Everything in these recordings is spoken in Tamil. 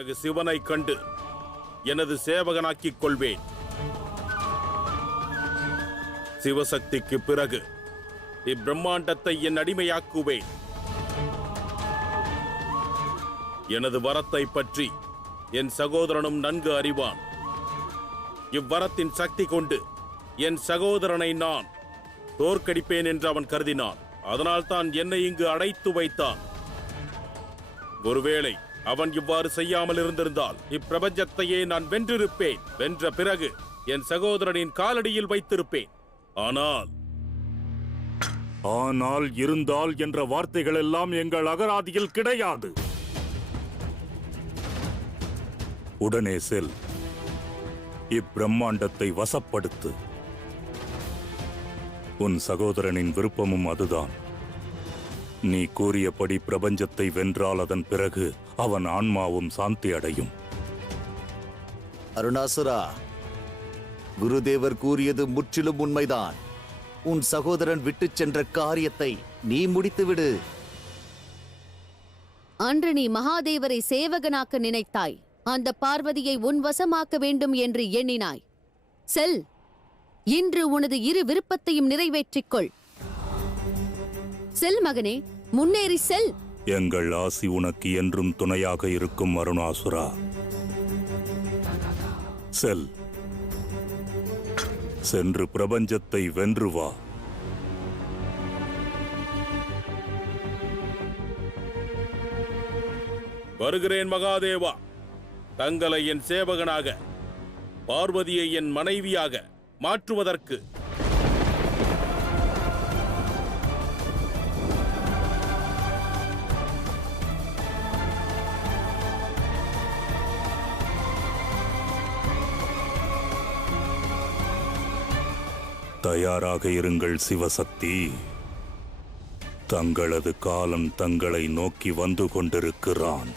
பிறகு சிவனை கண்டு எனது சேவகனாக்கிக் கொள்வேன். சிவசக்திக்கு பிறகு இப்பிரம்மாண்டத்தை என் அடிமையாக்குவேன். எனது வரத்தை பற்றி என் சகோதரனும் நன்கு அறிவான். இவ்வரத்தின் சக்தி கொண்டு என் சகோதரனை நான் தோற்கடிப்பேன் என்று அவன் கருதினான். அதனால் தான் என்னை இங்கு அடைத்து வைத்தான். ஒருவேளை அவன் இவ்வாறு செய்யாமல் இருந்திருந்தால் இப்பிரபஞ்சத்தையே நான் வென்றிருப்பேன். வென்ற பிறகு என் சகோதரனின் காலடியில் வைத்திருப்பேன். ஆனால் இருந்தால் என்ற வார்த்தைகள் எல்லாம் எங்கள் அகராதியில் கிடையாது. உடனே செல், இப்பிரம்மாண்டத்தை வசப்படுத்து. உன் சகோதரனின் விருப்பமும் அதுதான். நீ கூறியபடி பிரபஞ்சத்தை வென்றால் அதன் பிறகு அவன் ஆன்மாவும் சாந்தி அடையும். அருணாசுரா, குருதேவர் கூறியது முற்றிலும் உண்மைதான். உன் சகோதரன் விட்டுச் சென்ற காரியத்தை நீ முடித்துவிடு. அன்று நீ மகாதேவரை சேவகனாக்க நினைத்தாய். அந்த பார்வதியை உன் வசமாக்க வேண்டும் என்று எண்ணினாய். செல், இன்று உனது இரு விருப்பத்தையும் நிறைவேற்றிக் கொள். செல் மகனே, முன்னேறி செல். எங்கள் ஆசி உனக்கு என்றும் துணையாக இருக்கும் அருணாசுரா. செல், சென்று பிரபஞ்சத்தை வென்று வா. வருகிறேன் மகாதேவா. தங்களை என் சேவகனாக, பார்வதியை என் மனைவியாக மாற்றுவதற்கு. தயாராக இருங்கள் சிவசக்தி. தங்களது காலம் தங்களை நோக்கி வந்து கொண்டிருக்கிறான்.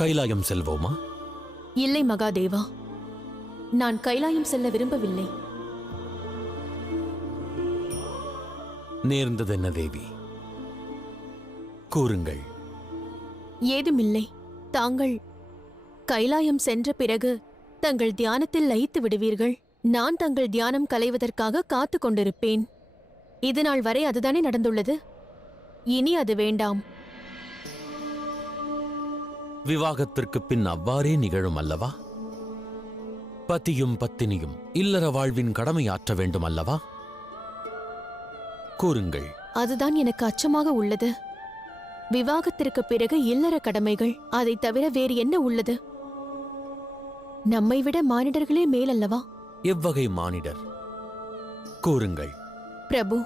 கைலாயம் செல்வோமா? இல்லை மகாதேவா, நான் கைலாயம் செல்ல விரும்பவில்லை. நேர்ந்தது என்ன தேவி? கூறுங்கள். ஏதுமில்லை. தாங்கள் கைலாயம் சென்ற பிறகு தங்கள் தியானத்தில் லயித்து விடுவீர்கள். நான் தங்கள் தியானம் கலைவதற்காக காத்து கொண்டிருப்பேன். இதுநாள் வரை அதுதானே நடந்துள்ளது. இனி அது வேண்டாம். விவாகத்திற்கு பின் அவ்வாறே நிகழும் அல்லவா? பத்தியும் பத்தினியும் இல்லற வாழ்வின் கடமை ஆற்ற வேண்டும் அல்லவா? கூறுங்கள். அதுதான் எனக்கு அச்சமாக உள்ளது. விவாகத்திற்கு பிறகு இல்லற கடமைகள், அதை தவிர வேறு என்ன உள்ளது? நம்மை விட மானிடர்களே மேலல்லவா? எவ்வகை மானிடர்? கூறுங்கள். பிரபு,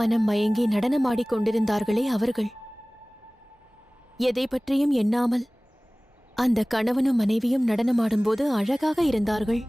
மனம் மயங்கி நடனமாடிக் கொண்டிருந்தார்களே அவர்கள். எதை பற்றியும் எண்ணாமல் அந்த கணவனும் மனைவியும் நடனமாடும்போது அழகாக இருந்தார்கள்.